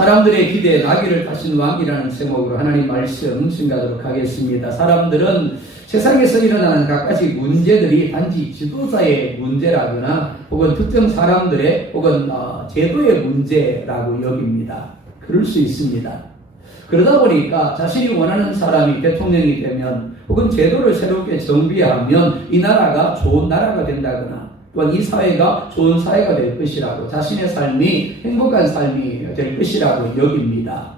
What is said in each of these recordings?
사람들의 기대에 나귀를 타신 왕이라는 제목으로 하나님 말씀 증가하도록 하겠습니다. 사람들은 세상에서 일어나는 각가지 문제들이 단지 지도자의 문제라거나 혹은 특정 사람들의 혹은 제도의 문제라고 여깁니다. 그럴 수 있습니다. 그러다 보니까 자신이 원하는 사람이 대통령이 되면 혹은 제도를 새롭게 정비하면 이 나라가 좋은 나라가 된다거나 또한 이 사회가 좋은 사회가 될 것이라고, 자신의 삶이 행복한 삶이 될 것이라고 여깁니다.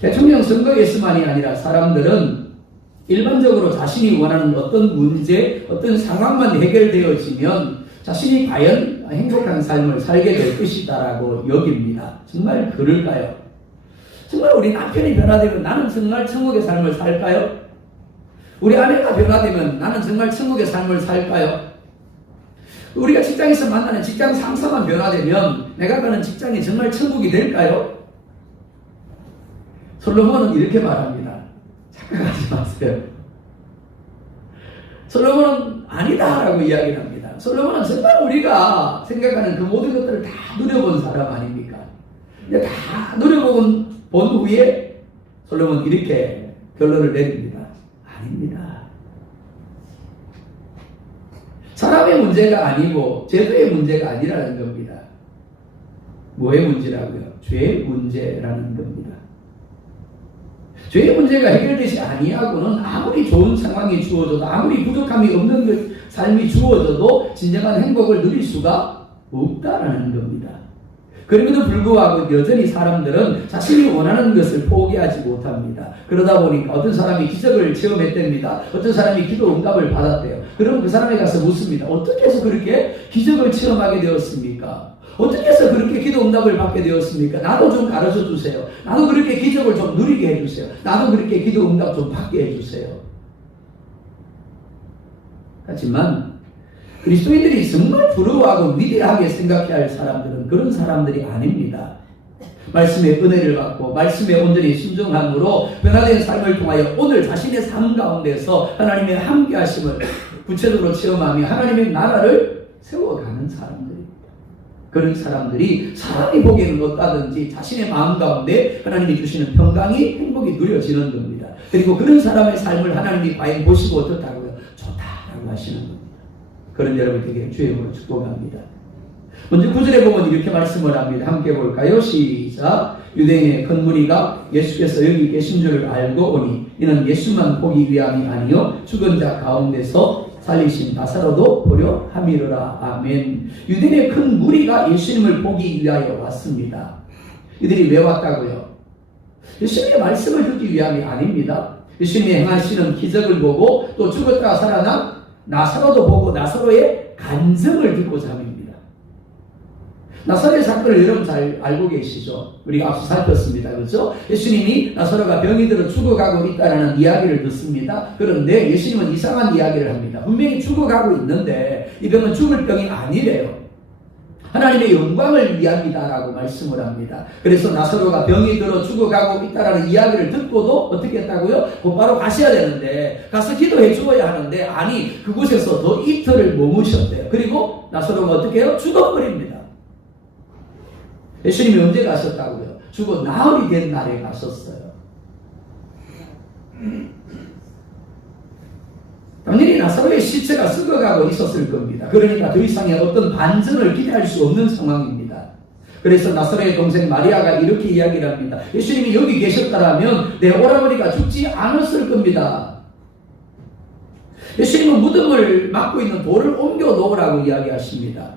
대통령 선거에서만이 아니라 사람들은 일반적으로 자신이 원하는 어떤 문제, 어떤 상황만 해결되어지면 자신이 과연 행복한 삶을 살게 될 것이다라고 여깁니다. 정말 그럴까요? 정말 우리 남편이 변화되면 나는 정말 천국의 삶을 살까요? 우리 아내가 변화되면 나는 정말 천국의 삶을 살까요? 우리가 직장에서 만나는 직장 상사만 변화되면 내가 가는 직장이 정말 천국이 될까요? 솔로몬은 이렇게 말합니다. 착각하지 마세요. 솔로몬은 아니다라고 이야기를 합니다. 솔로몬은 정말 우리가 생각하는 그 모든 것들을 다 누려본 사람 아닙니까? 다 누려본 후에 솔로몬은 이렇게 결론을 내립니다. 아닙니다. 사람의 문제가 아니고 제도의 문제가 아니라는 겁니다. 뭐의 문제라고요? 죄의 문제라는 겁니다. 죄의 문제가 해결되지 아니하고는 아무리 좋은 상황이 주어져도, 아무리 부족함이 없는 삶이 주어져도 진정한 행복을 누릴 수가 없다라는 겁니다. 그럼에도 불구하고 여전히 사람들은 자신이 원하는 것을 포기하지 못합니다. 그러다 보니까 어떤 사람이 기적을 체험했답니다. 어떤 사람이 기도 응답을 받았대요. 그럼 그 사람에 가서 묻습니다. 어떻게 해서 그렇게 기적을 체험하게 되었습니까? 어떻게 해서 그렇게 기도 응답을 받게 되었습니까? 나도 좀 가르쳐 주세요. 나도 그렇게 기적을 좀 누리게 해주세요. 나도 그렇게 기도 응답 좀 받게 해주세요. 하지만 그리스도인들이 정말 부러워하고 위대하게 생각해야 할 사람들은 그런 사람들이 아닙니다. 말씀의 은혜를 받고 말씀에 온전히 순종함으로 변화된 삶을 통하여 오늘 자신의 삶 가운데서 하나님의 함께하심을 구체적으로 체험하며 하나님의 나라를 세워가는 사람들입니다. 그런 사람들이 사람이 보기에는 어떠하든지 자신의 마음 가운데 하나님이 주시는 평강이, 행복이 누려지는 겁니다. 그리고 그런 사람의 삶을 하나님이 과연 보시고 어떻다고요? 좋다라고 하시는 겁니다. 그런 여러분 되게 주의 이름으로 축복합니다. 먼저 9절에 보면 이렇게 말씀을 합니다. 함께 볼까요? 시작. 유대인의 큰 무리가 예수께서 여기 계신 줄을 알고 오니 이는 예수만 보기 위함이 아니요 죽은 자 가운데서 살리신 나사로도 보려 함이로라. 아멘. 유대인의 큰 무리가 예수님을 보기 위하여 왔습니다. 이들이 왜 왔다고요? 예수님의 말씀을 듣기 위함이 아닙니다. 예수님이 행하시는 기적을 보고 또 죽었다가 살아난 나사로도 보고 나사로의 간증을 듣고자 함입니다. 나사로의 사건을 여러분 잘 알고 계시죠? 우리가 앞서 살폈습니다. 그렇죠? 예수님이 나사로가 병이 들어 죽어가고 있다는 이야기를 듣습니다. 그런데 예수님은 이상한 이야기를 합니다. 분명히 죽어가고 있는데 이 병은 죽을 병이 아니래요. 하나님의 영광을 위함이다라고 말씀을 합니다. 그래서 나사로가 병이 들어 죽어가고 있다라는 이야기를 듣고도 어떻게 했다고요? 곧바로 가셔야 되는데 가서 기도해 주어야 하는데 아니 그곳에서 더 이틀을 머무셨대요. 그리고 나사로가 어떻게 해요? 죽어버립니다. 예수님이 언제 가셨다고요? 죽어 나흘이 된 날에 가셨어요. 당연히 나사로의 시체가 썩어가고 있었을 겁니다. 그러니까 더 이상의 어떤 반전을 기대할 수 없는 상황입니다. 그래서 나사로의 동생 마리아가 이렇게 이야기를 합니다. 예수님이 여기 계셨다면 내 오라버니가 죽지 않았을 겁니다. 예수님은 무덤을 막고 있는 돌을 옮겨 놓으라고 이야기하십니다.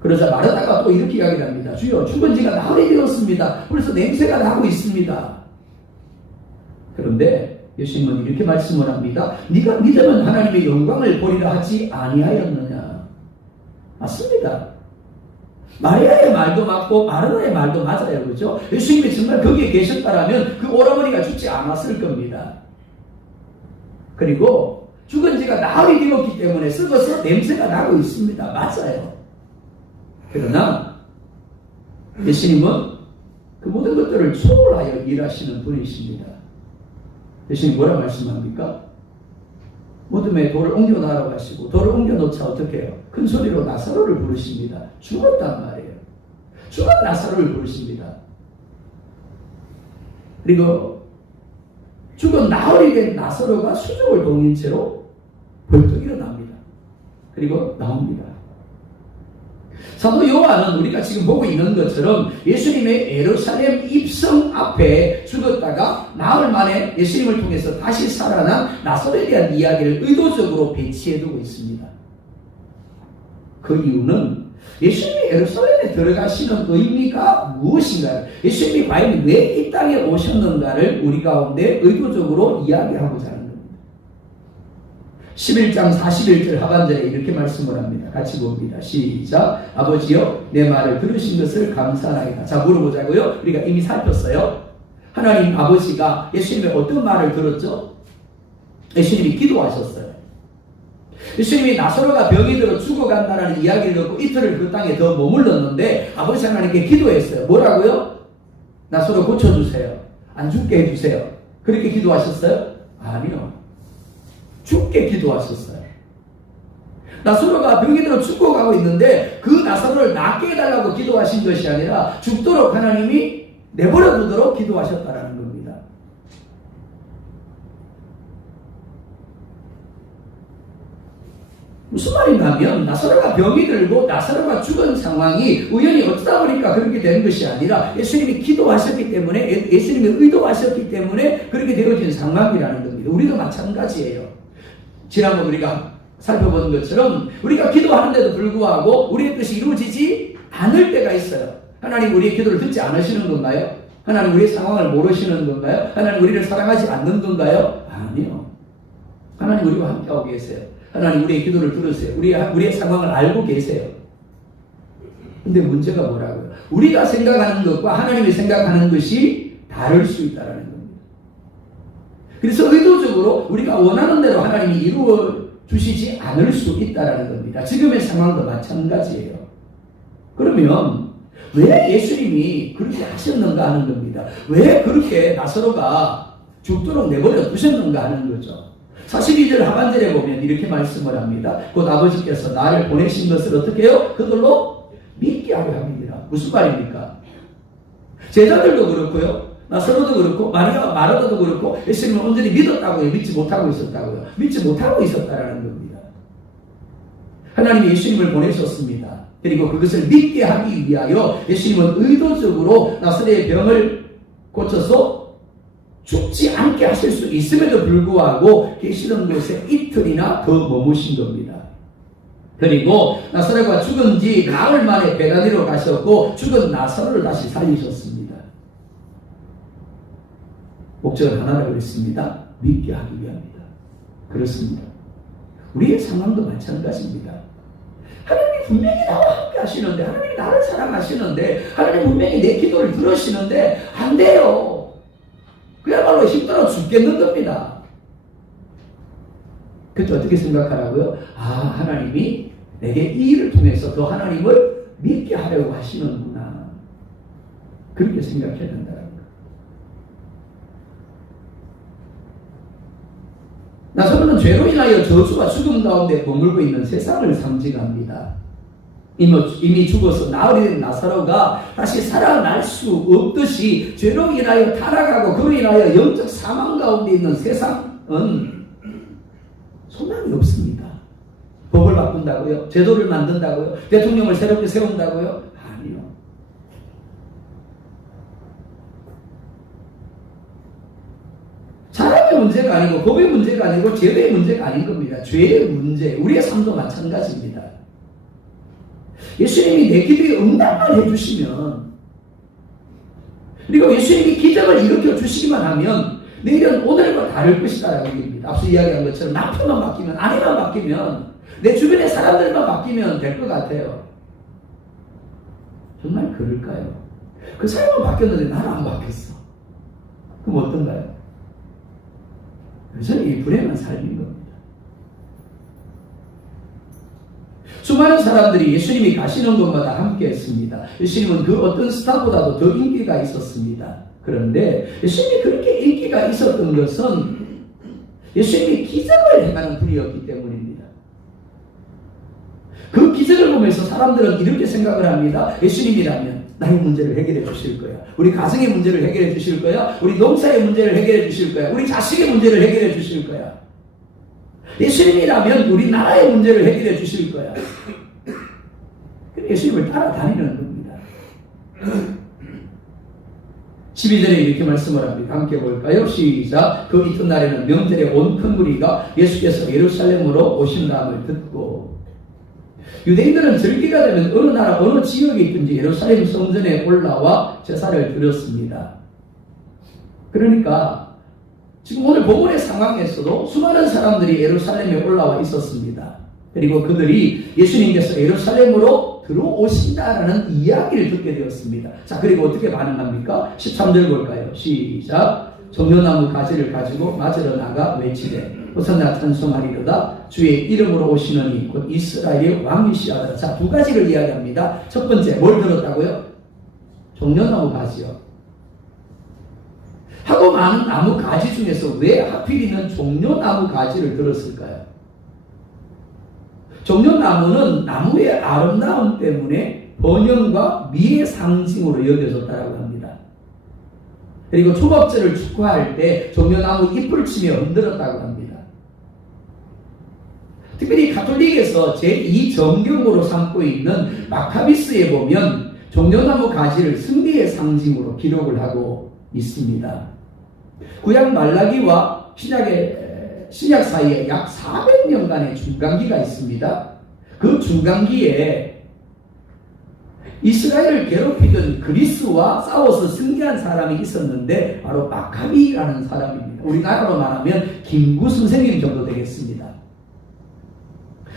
그러자 마르다가 또 이렇게 이야기를 합니다. 주여 죽은 지가 나흘이 되었습니다. 벌써 냄새가 나고 있습니다. 그런데 예수님은 이렇게 말씀을 합니다. 네가 믿으면 하나님의 영광을 보리라 하지 아니하였느냐. 맞습니다. 마리아의 말도 맞고 마르다의 말도 맞아요. 그렇죠? 예수님이 정말 거기에 계셨다라면 그 오라버니가 죽지 않았을 겁니다. 그리고 죽은 지가 나흘이 되었기 때문에 썩어서 냄새가 나고 있습니다. 맞아요. 그러나 예수님은 그 모든 것들을 초월하여 일하시는 분이십니다. 예수님 뭐라 말씀합니까? 무덤에 돌을 옮겨놔라고 하시고 돌을 옮겨놓자 어떻게 해요? 큰 소리로 나사로를 부르십니다. 죽었단 말이에요. 죽은 나사로를 부르십니다. 그리고 죽은 나흘이 된 나사로가 수족을 동인 채로 벌떡 일어납니다. 그리고 나옵니다. 사도 요한은 우리가 지금 보고 있는 것처럼 예수님의 예루살렘 입성 앞에 죽었다가 나흘 만에 예수님을 통해서 다시 살아난 나사로에 대한 이야기를 의도적으로 배치해두고 있습니다. 그 이유는 예수님이 예루살렘에 들어가시는 의미가 무엇인가요? 예수님이 과연 왜 이 땅에 오셨는가를 우리 가운데 의도적으로 이야기하고자 하는 겁니다. 11장 41절 하반절에 이렇게 말씀을 합니다. 같이 봅니다. 시작. 아버지여 내 말을 들으신 것을 감사하나이다. 자, 물어보자고요. 우리가 이미 살폈어요. 하나님 아버지가 예수님의 어떤 말을 들었죠? 예수님이 기도하셨어요. 예수님이 나사로가 병이 들어 죽어간다는 이야기를 듣고 이틀을 그 땅에 더 머물렀는데 아버지 하나님께 기도했어요. 뭐라고요? 나사로 고쳐주세요. 안 죽게 해주세요. 그렇게 기도하셨어요? 아니요. 죽게 기도하셨어요. 나사로가 병이 들어 죽어가고 있는데 그 나사로를 낫게 해달라고 기도하신 것이 아니라 죽도록 하나님이 내버려 두도록 기도하셨다라는 겁니다. 무슨 말인가 하면 나사로가 병이 들고 나사로가 죽은 상황이 우연히 어쩌다 보니까 그렇게 된 것이 아니라 예수님이 기도하셨기 때문에 예수님이 의도하셨기 때문에 그렇게 되어진 상황이라는 겁니다. 우리도 마찬가지예요. 지난번 우리가 살펴본 것처럼 우리가 기도하는데도 불구하고 우리의 뜻이 이루어지지 않을 때가 있어요. 하나님 우리의 기도를 듣지 않으시는 건가요? 하나님 우리의 상황을 모르시는 건가요? 하나님 우리를 사랑하지 않는 건가요? 아니요. 하나님 우리와 함께하고 계세요. 하나님 우리의 기도를 들으세요. 우리의 상황을 알고 계세요. 근데 문제가 뭐라고요? 우리가 생각하는 것과 하나님이 생각하는 것이 다를 수 있다는 겁니다. 그래서 의도적으로 우리가 원하는 대로 하나님이 이루어 주시지 않을 수 있다는 겁니다. 지금의 상황도 마찬가지예요. 그러면 왜 예수님이 그렇게 하셨는가 하는 겁니다. 왜 그렇게 나사로가 죽도록 내버려 두셨는가 하는 거죠. 42절 하반절에 보면 이렇게 말씀을 합니다. 곧 아버지께서 나를 보내신 것을 어떻게 해요? 그들로 믿게 하려 합니다. 무슨 말입니까? 제자들도 그렇고요. 나사로도 그렇고 마르다도 그렇고 예수님을 온전히 믿었다고요? 믿지 못하고 있었다고요? 믿지 못하고 있었다라는 겁니다. 하나님이 예수님을 보내셨습니다. 그리고 그것을 믿게 하기 위하여 예수님은 의도적으로 나사로의 병을 고쳐서 죽지 않게 하실 수 있음에도 불구하고 계시던 곳에 이틀이나 더 머무신 겁니다. 그리고 나사로가 죽은 지 나흘 만에 베다니로 가셨고 죽은 나사로를 다시 살리셨습니다. 목적은 하나라고 했습니다. 믿게 하기 위함이다. 그렇습니다. 우리의 상황도 마찬가지입니다. 하나님이 분명히 나와 함께 하시는데 하나님이 나를 사랑하시는데 하나님 분명히 내 기도를 들으시는데 안 돼요. 그야말로 힘들어 죽겠는 겁니다. 그때 어떻게 생각하라고요? 아, 하나님이 내게 이 일을 통해서 더 하나님을 믿게 하려고 하시는구나. 그렇게 생각해야 된다는 거예요. 나사로는 죄로 인하여 저주와 죽음 가운데 머물고 있는 세상을 상징합니다. 이미 죽어서 나흘이 된 나사로가 다시 살아날 수 없듯이 죄로 인하여 타락하고 그로 인하여 영적 사망 가운데 있는 세상은 소망이 없습니다. 법을 바꾼다고요? 제도를 만든다고요? 대통령을 새롭게 세운다고요? 아니요. 사람의 문제가 아니고 법의 문제가 아니고 제도의 문제가 아닌 겁니다. 죄의 문제, 우리의 삶도 마찬가지입니다. 예수님이 내 기도에 응답만 해주시면 그리고 예수님이 기적을 일으켜 주시기만 하면 내일은 오늘과 다를 것이다라고 얘기합니다. 앞서 이야기한 것처럼 남편만 바뀌면 아내만 바뀌면 내 주변의 사람들만 바뀌면 될 것 같아요. 정말 그럴까요? 그 사람은 바뀌었는데 나는 안 바뀌었어. 그럼 어떤가요? 여전히 불행한 삶인 겁니다. 수많은 사람들이 예수님이 가시는 곳마다 함께 했습니다. 예수님은 그 어떤 스타보다도 더 인기가 있었습니다. 그런데 예수님이 그렇게 인기가 있었던 것은 예수님이 기적을 행하는 분이었기 때문입니다. 그 기적을 보면서 사람들은 이렇게 생각을 합니다. 예수님이라면 나의 문제를 해결해 주실 거야. 우리 가정의 문제를 해결해 주실 거야. 우리 농사의 문제를 해결해 주실 거야. 우리 자식의 문제를 해결해 주실 거야. 예수님이라면 우리나라의 문제를 해결해 주실 거야. 예수님을 따라다니는 겁니다. 12절에 이렇게 말씀을 합니다. 함께 볼까요? 시작. 그 이튿날에는 명절에 온 큰 무리가 예수께서 예루살렘으로 오신다함을 듣고, 유대인들은 절기가 되면 어느 나라 어느 지역에 있든지 예루살렘 성전에 올라와 제사를 드렸습니다. 그러니까 지금 오늘 본문의 상황에서도 수많은 사람들이 예루살렘에 올라와 있었습니다. 그리고 그들이 예수님께서 예루살렘으로 들어오신다라는 이야기를 듣게 되었습니다. 자, 그리고 어떻게 반응합니까? 13절 볼까요? 시작. 종려나무 가지를 가지고 맞으러 나가 외치되 호산나 찬송하리로다 주의 이름으로 오시느니 곧 이스라엘의 왕이시하더라. 자, 두 가지를 이야기합니다. 첫 번째, 뭘 들었다고요? 종려나무 가지요. 하도 많은 나무 가지 중에서 왜 하필이면 종려나무 가지를 들었을까요? 종려나무는 나무의 아름다움 때문에 번영과 미의 상징으로 여겨졌다고 합니다. 그리고 초밥절을 축하할 때 종려나무 잎을 치며 흔들었다고 합니다. 특별히 가톨릭에서 제2정경으로 삼고 있는 마카비스에 보면 종려나무 가지를 승리의 상징으로 기록을 하고 있습니다. 구약 말라기와 신약 사이에 약 400년간의 중간기가 있습니다. 그 중간기에 이스라엘을 괴롭히던 그리스와 싸워서 승리한 사람이 있었는데 바로 마카비라는 사람입니다. 우리나라로 말하면 김구 선생님 정도 되겠습니다.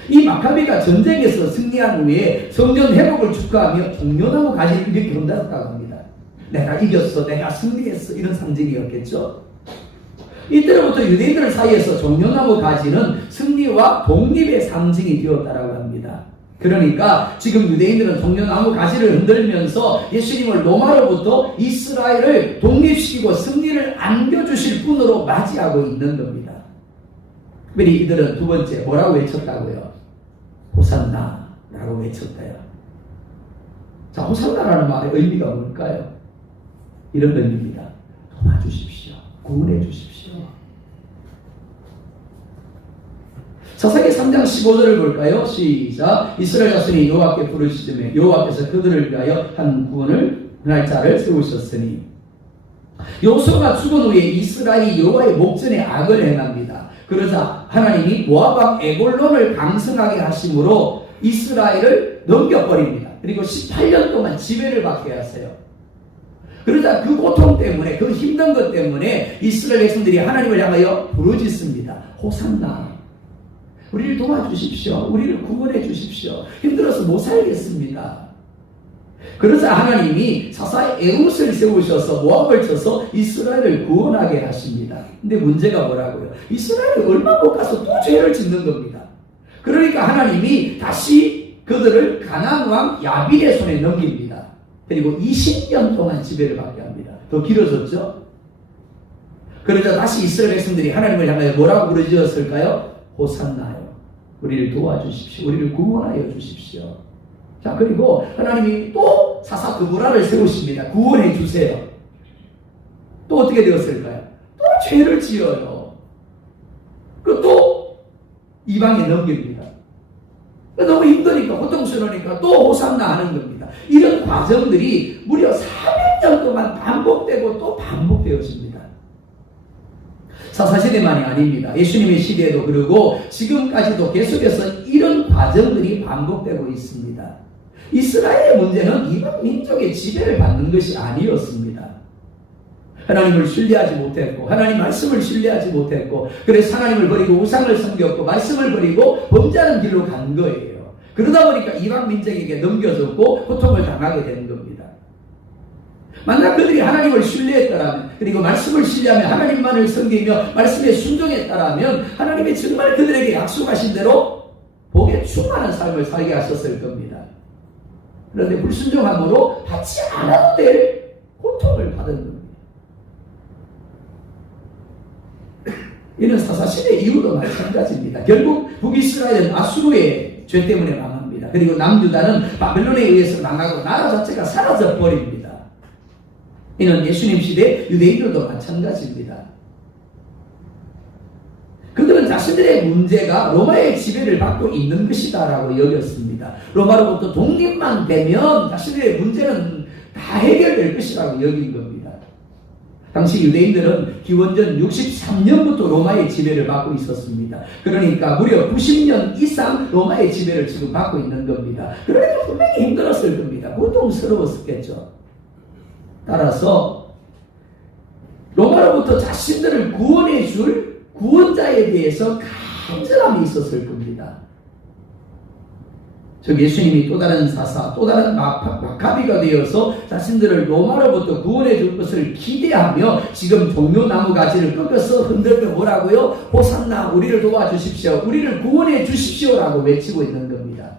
이 마카비가 전쟁에서 승리한 후에 성전 회복을 축하하며 종려나무 가지를 이렇게 흔들었다고 합니다. 내가 이겼어, 내가 승리했어, 이런 상징이었겠죠. 이때로부터 유대인들 사이에서 종려나무 가지는 승리와 독립의 상징이 되었다라고 합니다. 그러니까 지금 유대인들은 종려나무 가지를 흔들면서 예수님을 로마로부터 이스라엘을 독립시키고 승리를 안겨주실 분으로 맞이하고 있는 겁니다. 특별히 이들은 두 번째 뭐라고 외쳤다고요? 호산나라고 외쳤대요. 자, 호산나라는 말의 의미가 뭘까요? 이런 의미입니다. 도와주십시오. 구원해 주십시오. 사사기 3장 15절을 볼까요? 시작. 이스라엘 자손이 여호와께 부르시즘에 여호와께서 그들을 위하여 한 구원을 날짜를 세우셨으니. 요수아가 죽은 후에 이스라엘이 여호와의 목전에 악을 행합니다. 그러자 하나님이 모압 왕 에골론을 강성하게 하심으로 이스라엘을 넘겨버립니다. 그리고 18년 동안 지배를 받게 하세요. 그러자 그 고통 때문에, 그 힘든 것 때문에 이스라엘 백성들이 하나님을 향하여 부르짖습니다. 호산나, 우리를 도와주십시오. 우리를 구원해 주십시오. 힘들어서 못 살겠습니다. 그러자 하나님이 사사의 에훗을 세우셔서 모압을 쳐서 이스라엘을 구원하게 하십니다. 근데 문제가 뭐라고요? 이스라엘이 얼마 못 가서 또 죄를 짓는 겁니다. 그러니까 하나님이 다시 그들을 가나안 왕 야빈의 손에 넘깁니다. 그리고 20년 동안 지배를 받게 합니다. 더 길어졌죠? 그러자 다시 이스라엘 백성들이 하나님을 향하여 뭐라고 부르짖었을까요? 호산나요. 우리를 도와주십시오. 우리를 구원하여 주십시오. 자, 그리고 하나님이 또 사사 드보라를 세우십니다. 구원해 주세요. 또 어떻게 되었을까요? 또 죄를 지어요. 그 또 이방에 넘깁니다. 너무 힘드니까, 고통스러우니까 또 호산나 하는 겁니다. 이런 과정들이 무려 400년 동안 반복되고 또 반복되어집니다. 사사시대만이 아닙니다. 예수님의 시대에도 그러고 지금까지도 계속해서 이런 과정들이 반복되고 있습니다. 이스라엘의 문제는 이방 민족의 지배를 받는 것이 아니었습니다. 하나님을 신뢰하지 못했고, 하나님 말씀을 신뢰하지 못했고, 그래서 하나님을 버리고 우상을 섬겼고, 말씀을 버리고 범죄하는 길로 간 거예요. 그러다 보니까 이방 민족에게 넘겨졌고 고통을 당하게 된 겁니다. 만약 그들이 하나님을 신뢰했다라면, 그리고 말씀을 신뢰하며 하나님만을 섬기며 말씀에 순종했다라면 하나님이 정말 그들에게 약속하신 대로 복에 충만한 삶을 살게 하셨을 겁니다. 그런데 불순종함으로 받지 않아도 될 고통을 받은 겁니다. 이는 사사시대 이후도 마찬가지입니다. 결국 북이스라엘은 아수르의 죄 때문에 망합니다. 됩니다. 그리고 남유다는 바벨론에 의해서 망하고 나라 자체가 사라져 버립니다. 이는 예수님 시대 유대인들도 마찬가지입니다. 그들은 자신들의 문제가 로마의 지배를 받고 있는 것이다라고 여겼습니다. 로마로부터 독립만 되면 자신들의 문제는 다 해결될 것이라고 여긴 겁니다. 당시 유대인들은 기원전 63년부터 로마의 지배를 받고 있었습니다. 그러니까 무려 90년 이상 로마의 지배를 지금 받고 있는 겁니다. 그러니까 분명히 힘들었을 겁니다. 고통스러웠겠죠. 따라서 로마로부터 자신들을 구원해 줄 구원자에 대해서 간절함이 있었을 겁니다. 즉 예수님이 또 다른 사사, 또 다른 마카비가 되어서 자신들을 로마로부터 구원해 줄 것을 기대하며 지금 종려나무 가지를 꺾어서 흔들며 뭐라고요? 호산나 우리를 도와주십시오. 우리를 구원해 주십시오라고 외치고 있는 겁니다.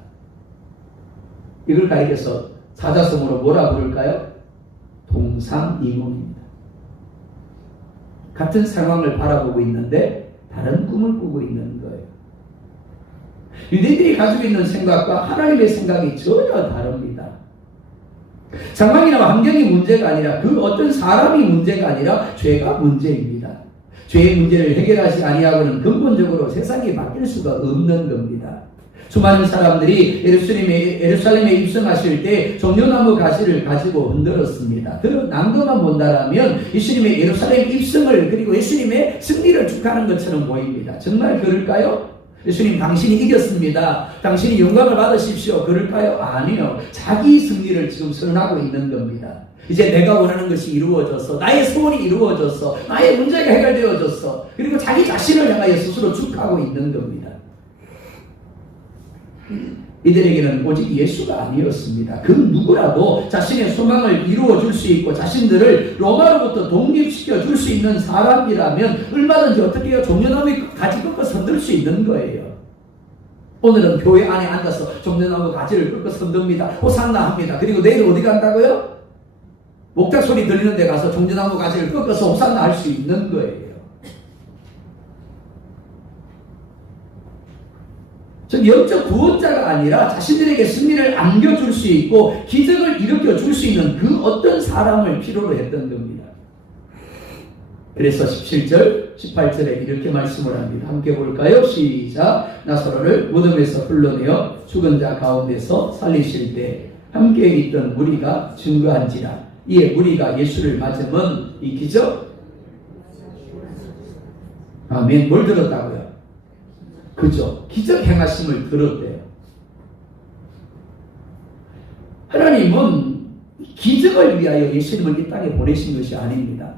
이걸 가리켜서 사자성어로 뭐라 부를까요? 동상이몽입니다. 같은 상황을 바라보고 있는데 다른 꿈을 꾸고 있는 거예요. 유대인들이 가지고 있는 생각과 하나님의 생각이 전혀 다릅니다. 상황이나 환경이 문제가 아니라 그 어떤 사람이 문제가 아니라 죄가 문제입니다. 죄의 문제를 해결하지 아니하고는 근본적으로 세상이 바뀔 수가 없는 겁니다. 수많은 사람들이 예루살렘에 입성하실 때 종려나무 가지를 가지고 흔들었습니다. 그 낭도만 본다라면 예수님의 예루살렘 입성을 그리고 예수님의 승리를 축하하는 것처럼 보입니다. 정말 그럴까요? 예수님 당신이 이겼습니다. 당신이 영광을 받으십시오. 그럴까요? 아니요. 자기 승리를 지금 선언하고 있는 겁니다. 이제 내가 원하는 것이 이루어졌어. 나의 소원이 이루어졌어. 나의 문제가 해결되어졌어. 그리고 자기 자신을 향하여 스스로 축하하고 있는 겁니다. 이들에게는 오직 예수가 아니었습니다. 그 누구라도 자신의 소망을 이루어 줄 수 있고 자신들을 로마로부터 독립시켜 줄 수 있는 사람이라면 얼마든지 어떻게 해요? 종려나무 가지 꺾어서 흔들 수 있는 거예요. 오늘은 교회 안에 앉아서 종려나무 가지를 꺾어서 흔듭니다. 호산나 합니다. 그리고 내일 어디 간다고요? 목탁 소리 들리는 데 가서 종려나무 가지를 꺾어서 호산나 할 수 있는 거예요. 즉 영적 구원자가 아니라 자신들에게 승리를 안겨줄 수 있고 기적을 일으켜줄 수 있는 그 어떤 사람을 필요로 했던 겁니다. 그래서 17절, 18절에 이렇게 말씀을 합니다. 함께 볼까요? 시작. 나사로를 무덤에서 불러내어 죽은 자 가운데서 살리실 때 함께 있던 무리가 증거한지라. 이에 무리가 예수를 맞으면 이 기적 아멘. 뭘 들었다고요? 그죠? 기적 행하심을 들었대요. 하나님은 기적을 위하여 예수님을 이 땅에 보내신 것이 아닙니다.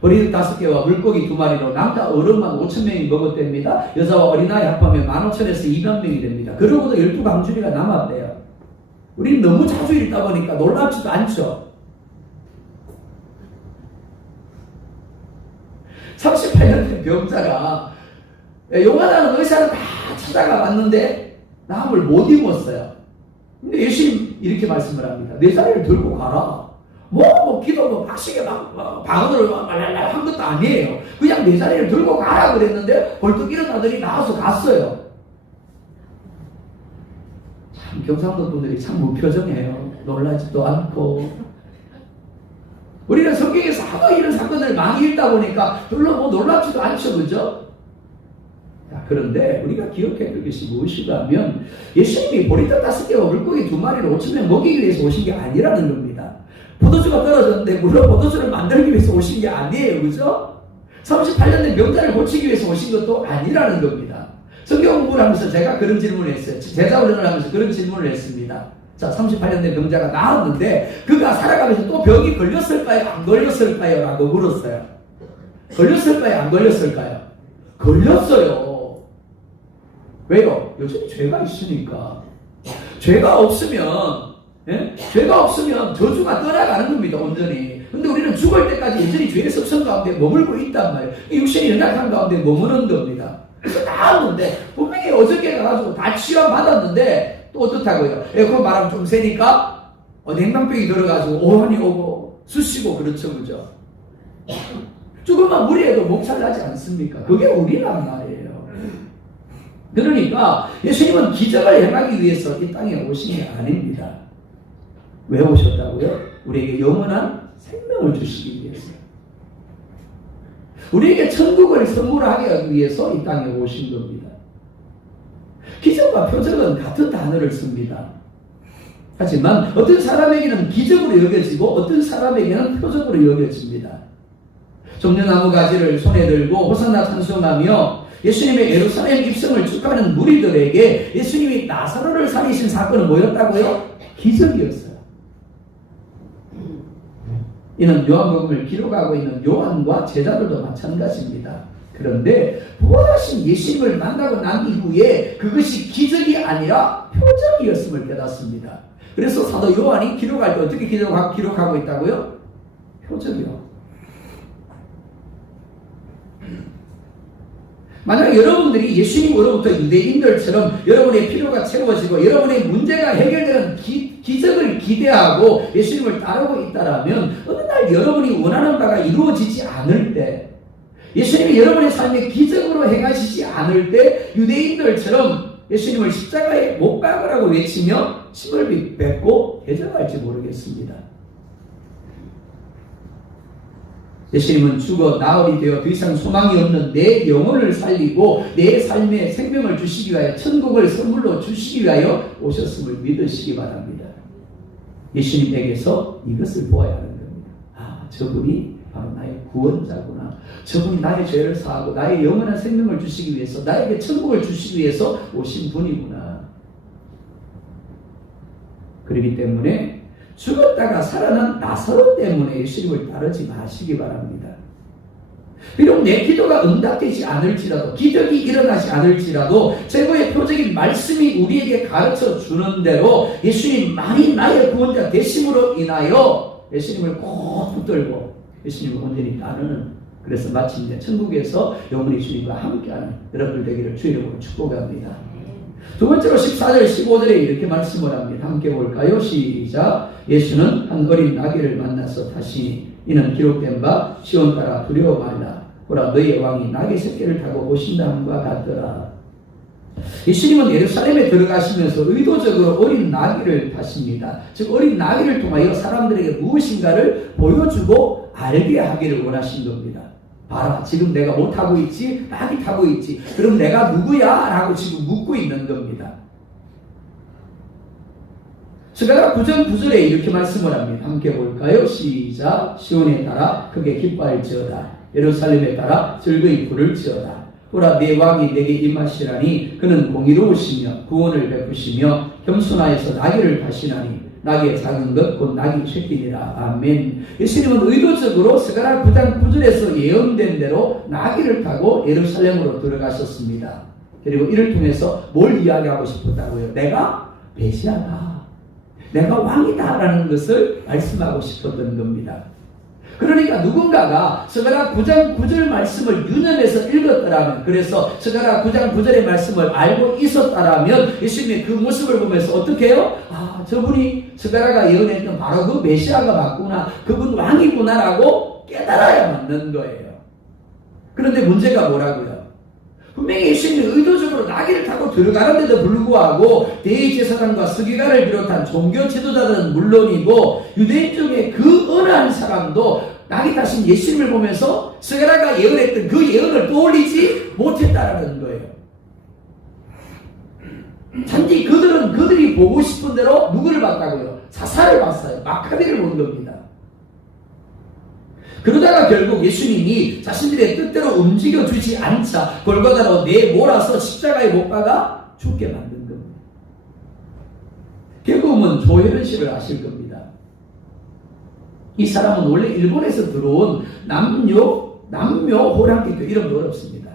어린 5개와 물고기 2마리로 남자 어른만 5,000명이 먹었답니다. 여자와 어린아이 합하면 15,000에서 200명이 됩니다. 그러고도 12강주리가 남았대요. 우리는 너무 자주 읽다 보니까 놀랍지도 않죠. 38년 된 병자가 용하다는 의사를 다 찾아가 봤는데 나음을 못 입었어요. 근데 예수님 이렇게 말씀을 합니다. 내 자리를 들고 가라. 기도 박식에 방언으로 한 것도 아니에요. 그냥 내 자리를 들고 가라 그랬는데 벌떡 일어나더니 나와서 갔어요. 참 경상도 분들이 참 무표정해요. 놀라지도 않고. 우리는 성경에서 하도 이런 사건을 많이 읽다 보니까 별로 놀랍지도 않죠. 그죠? 그런데 우리가 기억해야 될 것이 무엇이가 하면 예수님이 보리떡 5개와 물고기 2마리를 5,000명 먹이기 위해서 오신 게 아니라는 겁니다. 포도주가 떨어졌는데 물론 포도주를 만들기 위해서 오신 게 아니에요. 그죠? 38년 된 병자를 고치기 위해서 오신 것도 아니라는 겁니다. 성경 공부를 하면서 제가 그런 질문을 했어요. 제자훈련을 하면서 그런 질문을 했습니다. 자, 38년 된 병자가 나았는데 그가 살아가면서 또 병이 걸렸을까요? 안 걸렸을까요? 라고 물었어요. 걸렸을까요? 안 걸렸을까요? 걸렸어요. 왜요? 요즘 죄가 있으니까. 죄가 없으면 저주가 떠나가는 겁니다, 온전히. 근데 우리는 죽을 때까지 여전히 죄의 습성 가운데 머물고 있단 말이에요. 육신이 연약한 가운데 머무는 겁니다. 그래서 나았는데, 분명히 어저께 가가지고 다 치료받았는데, 또 어떻다고요? 에어컨 바람 좀 세니까, 냉방병이 들어가지고 오한이 오고, 쑤시고, 그렇죠, 그죠? 조금만 무리해도 몸살 나지 않습니까? 그게 우리란 말이에요. 그러니까 예수님은 기적을 행하기 위해서 이 땅에 오신 게 아닙니다. 왜 오셨다고요? 우리에게 영원한 생명을 주시기 위해서. 우리에게 천국을 선물하기 위해서 이 땅에 오신 겁니다. 기적과 표적은 같은 단어를 씁니다. 하지만 어떤 사람에게는 기적으로 여겨지고 어떤 사람에게는 표적으로 여겨집니다. 종려나무 가지를 손에 들고 호산나 찬송하며 예수님의 예루살렘 입성을 축하하는 무리들에게 예수님이 나사로를 살리신 사건은 뭐였다고요? 기적이었어요. 이는 요한복음을 기록하고 있는 요한과 제자들도 마찬가지입니다. 그런데 보다신 예수님을 만나고 난 이후에 그것이 기적이 아니라 표적이었음을 깨닫습니다. 그래서 사도 요한이 기록할 때 어떻게 기록하고 있다고요? 표적이요. 만약 여러분들이 예수님으로부터 유대인들처럼 여러분의 필요가 채워지고 여러분의 문제가 해결되는 기적을 기대하고 예수님을 따르고 있다라면 어느 날 여러분이 원하는 바가 이루어지지 않을 때, 예수님이 여러분의 삶에 기적으로 행하시지 않을 때 유대인들처럼 예수님을 십자가에 못 박으라고 외치며 침을 뱉고 대적할지 모르겠습니다. 예수님은 죽어 나흘이 되어 더 이상 소망이 없는 내 영혼을 살리고 내 삶에 생명을 주시기 위하여 천국을 선물로 주시기 위하여 오셨음을 믿으시기 바랍니다. 예수님에게서 이것을 보아야 하는 겁니다. 아, 저분이 바로 나의 구원자구나. 저분이 나의 죄를 사하고 나의 영원한 생명을 주시기 위해서, 나에게 천국을 주시기 위해서 오신 분이구나. 그렇기 때문에 죽었다가 살아난 나사로 때문에 예수님을 따르지 마시기 바랍니다. 비록 내 기도가 응답되지 않을지라도, 기적이 일어나지 않을지라도 최고의 표적인 말씀이 우리에게 가르쳐 주는 대로 예수님만이 나의 구원자 되심으로 인하여 예수님을 꼭 붙들고 예수님을 온전히 따르는, 그래서 마침내 천국에서 영원히 주님과 함께하는 여러분들 되기를 주의 이름으로 축복합니다. 두 번째로 14절 15절에 이렇게 말씀을 합니다. 함께 볼까요? 시작. 예수는 한 어린 나귀를 만나서 타시니 이는 기록된 바 시온 따라 두려워 말라. 보라 너희의 왕이 나귀 새끼를 타고 오신다 함과 같더라. 예수님은 예루살렘에 들어가시면서 의도적으로 어린 나귀를 타십니다. 즉 어린 나귀를 통하여 사람들에게 무엇인가를 보여주고 알게 하기를 원하신 겁니다. 봐라, 지금 내가 뭐 타고 있지? 나귀 타고 있지. 그럼 내가 누구야? 라고 지금 묻고 있는 겁니다. 스가랴 9장 9절에 이렇게 말씀을 합니다. 함께 볼까요? 시작. 시온에 따라 크게 기뻐할지어다. 예루살렘에 따라 즐거이 부를지어다. 보라 내 왕이 내게 임하시라니 그는 공의로우시며 구원을 베푸시며 겸손하여서 나귀를 타시나니 나귀의 작은 것 곧 나귀 새끼니라. 아멘. 예수님은 의도적으로 스가랴 9장 9절에서 예언된 대로 나귀를 타고 예루살렘으로 들어가셨습니다. 그리고 이를 통해서 뭘 이야기하고 싶었다고요? 내가 메시아다, 내가 왕이다 라는 것을 말씀하고 싶었던 겁니다. 그러니까 누군가가 스가랴 9장 9절 말씀을 유념해서 읽었더라면, 그래서 스가랴 9장 9절의 말씀을 알고 있었다라면 예수님의 그 모습을 보면서 어떻게 해요? 아, 저분이 스가랴가 예언했던 바로 그 메시아가 맞구나, 그분 왕이구나 라고 깨달아야 맞는 거예요. 그런데 문제가 뭐라고요? 분명히 예수님이 의도적으로 나귀를 타고 들어가는데도 불구하고 대제사장과 서기관을 비롯한 종교 지도자들은 물론이고 유대인 중에 그 어느 한 사람도 나귀 타신 예수님을 보면서 스가랴가 예언했던 그 예언을 떠올리지 못했다라는 거예요. 단지 그들은 그들이 보고 싶은 대로 누구를 봤다고요? 사사를 봤어요. 마카비를 본 겁니다. 그러다가 결국 예수님이 자신들의 뜻대로 움직여주지 않자 골고다로 내몰아서 십자가에 못 박아 죽게 만든 겁니다. 결국은 조혜련 씨를 아실 겁니다. 이 사람은 원래 일본에서 들어온 남묘 호랑개교, 이름도 어렵습니다.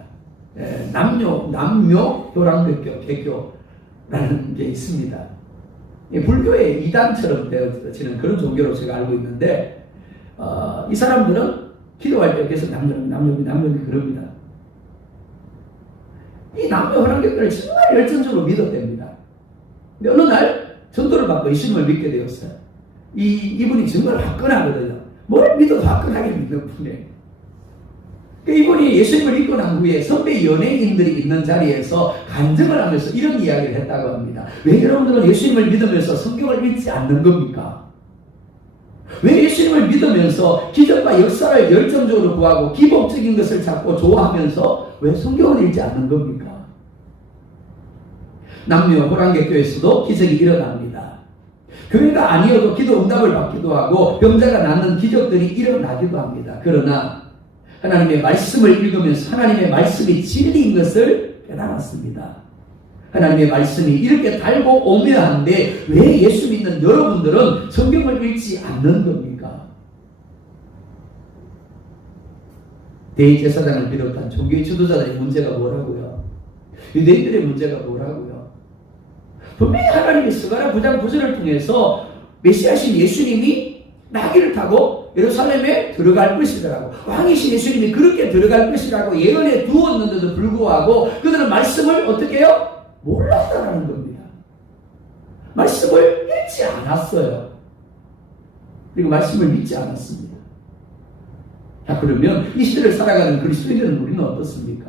남묘 호랑개교라는 게 있습니다. 불교의 이단처럼 되어지는 그런 종교로 제가 알고 있는데, 이 사람들은 기도할 때 계속 남녀미 그럽니다. 이 남녀 호랑개교를 정말 열정적으로 믿었답니다. 근데 어느 날 전도를 받고 예수님을 믿게 되었어요. 이분이 정말 화끈하거든요. 뭘 믿어도 화끈하게 믿는 분이에요. 이분이 예수님을 믿고 난 후에 선배 연예인들이 있는 자리에서 간증을 하면서 이런 이야기를 했다고 합니다. 왜 여러분들은 예수님을 믿으면서 성경을 읽지 않는 겁니까? 왜 예수님을 믿으면서 기적과 역사를 열정적으로 구하고 기복적인 것을 찾고 좋아하면서 왜 성경을 읽지 않는 겁니까? 남녀 호랑객교에서도 기적이 일어납니다. 교회가 아니어도 기도 응답을 받기도 하고 병자가 낫는 기적들이 일어나기도 합니다. 그러나 하나님의 말씀을 읽으면서 하나님의 말씀이 진리인 것을 깨달았습니다. 하나님의 말씀이 이렇게 달고 오묘한데 왜 예수 믿는 여러분들은 성경을 읽지 않는 겁니까? 대제사장을 비롯한 종교의 지도자들의 문제가 뭐라고요? 유대인들의 문제가 뭐라고요? 분명히 하나님의 스가랴 9장 9절을 통해서 메시아신 예수님이 나귀를 타고 예루살렘에 들어갈 것이라고, 왕이신 예수님이 그렇게 들어갈 것이라고 예언해 두었는데도 불구하고 그들은 말씀을 어떻게 해요? 몰랐다라는 겁니다. 말씀을 읽지 않았어요. 그리고 말씀을 믿지 않았습니다. 자, 그러면 이 시대를 살아가는 그리스도인들은 우리는 어떻습니까?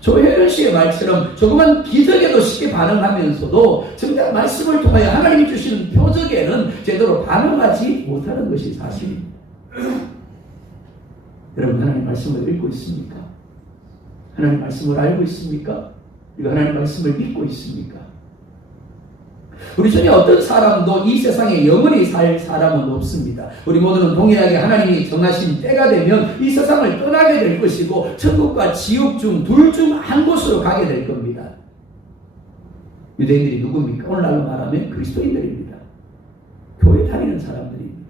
조혜연 씨의 말처럼 조그만 기적에도 쉽게 반응하면서도 정작 말씀을 통하여 하나님이 주시는 표적에는 제대로 반응하지 못하는 것이 사실입니다. 여러분, 하나님 말씀을 읽고 있습니까? 하나님 말씀을 알고 있습니까? 그리고 하나님 말씀을 믿고 있습니까? 우리 중에 어떤 사람도 이 세상에 영원히 살 사람은 없습니다. 우리 모두는 동일하게 하나님이 정하신 때가 되면 이 세상을 떠나게 될 것이고 천국과 지옥 중 둘 중 한 곳으로 가게 될 겁니다. 유대인들이 누굽니까? 오늘날로 말하면 그리스도인들입니다. 교회 다니는 사람들입니다.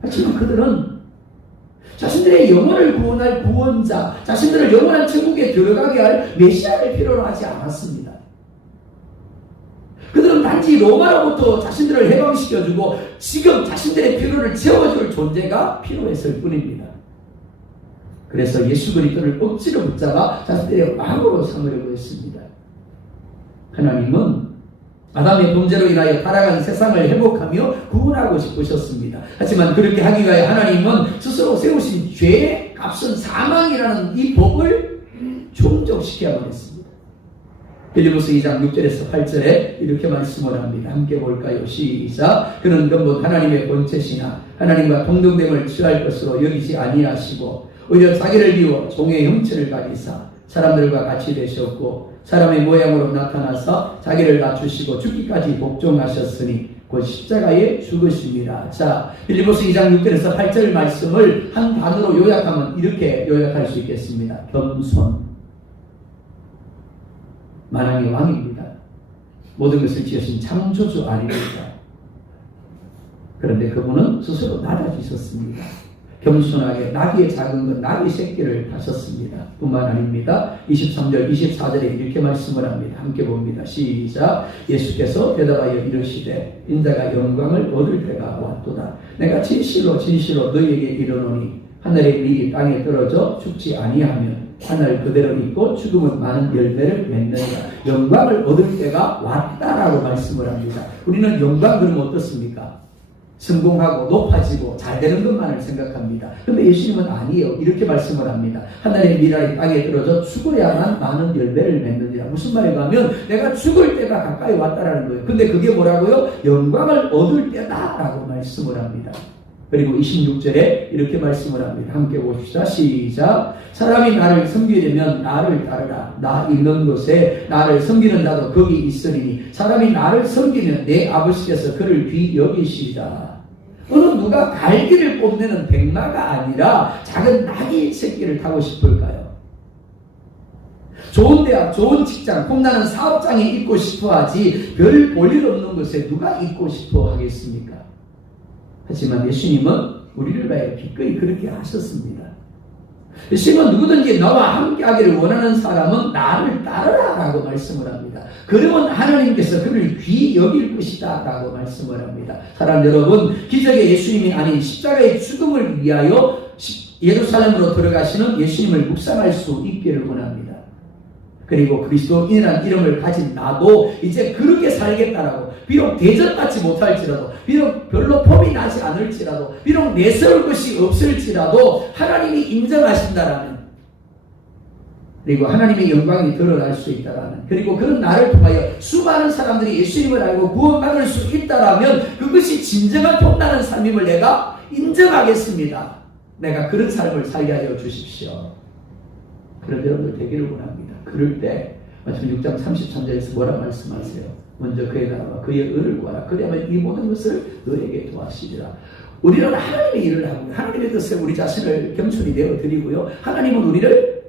하지만 그들은 자신들의 영혼을 구원할 구원자, 자신들을 영원한 천국에 들어가게 할 메시아를 필요로 하지 않았습니다. 그들은 단지 로마로부터 자신들을 해방시켜주고 지금 자신들의 필요를 채워줄 존재가 필요했을 뿐입니다. 그래서 예수 그리스도를 억지로 붙잡아 자신들의 왕으로 삼으려고 했습니다. 하나님은 아담의 범죄로 인하여 타락한 세상을 회복하며 구원하고 싶으셨습니다. 하지만 그렇게 하기 위하여 하나님은 스스로 세우신 죄의 값은 사망이라는 이 법을 충족시켜야만 했습니다. 빌립보서 2장 6절에서 8절에 이렇게 말씀을 합니다. 함께 볼까요? 시작. 그는 근본 하나님의 본체시나 하나님과 동등됨을 취할 것으로 여기지 아니하시고 오히려 자기를 비워 종의 형체를 가지사 사람들과 같이 되셨고 사람의 모양으로 나타나서 자기를 낮추시고 죽기까지 복종하셨으니 곧 십자가에 죽으십니다. 자, 빌립보서 2장 6절에서 8절 말씀을 한 단어로 요약하면 이렇게 요약할 수 있겠습니다. 겸손. 만왕의 왕입니다. 모든 것을 지으신 창조주 아닙니까? 그런데 그분은 스스로 낮아지셨습니다. 겸손하게 나귀의 작은 것 나귀 새끼를 다셨습니다. 뿐만 아닙니다. 23절 24절에 이렇게 말씀을 합니다. 함께 봅니다. 시작. 예수께서 대답하여 이르시되 인자가 영광을 얻을 때가 왔도다. 내가 진실로 진실로 너희에게 이르노니 하늘의 밀이 땅에 떨어져 죽지 아니하면 하늘 그대로 있고 죽음은 많은 열매를 맺느니라. 영광을 얻을 때가 왔다라고 말씀을 합니다. 우리는 영광 그러면 어떻습니까? 성공하고 높아지고 잘 되는 것만을 생각합니다. 그런데 예수님은 아니에요. 이렇게 말씀을 합니다. 하늘의 미랄이 땅에 떨어져 죽어야만 많은 열매를 맺느니라. 무슨 말인가 하면 내가 죽을 때가 가까이 왔다라는 거예요. 근데 그게 뭐라고요? 영광을 얻을 때다라고 말씀을 합니다. 그리고 26절에 이렇게 말씀을 합니다. 함께 봅시다. 시작. 사람이 나를 섬기려면 나를 따르라. 나 있는 곳에 나를 섬기는 자도 거기 있으리니 사람이 나를 섬기면 내 아버지께서 그를 귀 여기시리라. 어느 누가 갈기를 뽐내는 백마가 아니라 작은 나귀 새끼를 타고 싶을까요? 좋은 대학, 좋은 직장, 폼나는 사업장에 있고 싶어 하지 별 볼일 없는 곳에 누가 있고 싶어 하겠습니까? 하지만 예수님은 우리를 위하여 기꺼이 그렇게 하셨습니다. 예수님은 누구든지 나와 함께하기를 원하는 사람은 나를 따르라 라고 말씀을 합니다. 그러면 하나님께서 그를 귀히 여길 것이다 라고 말씀을 합니다. 사랑 여러분, 기적의 예수님이 아닌 십자가의 죽음을 위하여 예루살렘으로 들어가시는 예수님을 묵상할 수 있기를 원합니다. 그리고 그리스도인이라는 이름을 가진 나도 이제 그렇게 살겠다라고, 비록 대접받지 못할지라도, 비록 별로 폼이 나지 인정하지 않을지라도, 비록 내세울 것이 없을지라도 하나님이 인정하신다라면, 그리고 하나님의 영광이 드러날 수 있다라는, 그리고 그런 나를 통하여 수많은 사람들이 예수님을 알고 구원받을 수 있다라면 그것이 진정한 통나는 삶임을 내가 인정하겠습니다. 내가 그런 삶을 살게 하여 주십시오. 그런 여러분들 되기를 원합니다. 그럴 때 마침 6장 33절에서 뭐라 말씀하세요? 먼저 그의 나라와 그의 의를 구하라. 그러면 이 모든 것을 너에게 도와주시리라. 우리는 하나님의 일을 하고 하나님의 뜻에 우리 자신을 겸손히 내어드리고요. 하나님은 우리를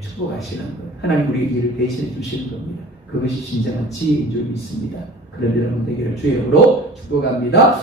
축복하시는 거예요. 하나님 우리의 일을 대신해 주시는 겁니다. 그것이 진정한 지혜인 줄 믿습니다. 그런 여러분 되기를 주의 이름으로 축복합니다.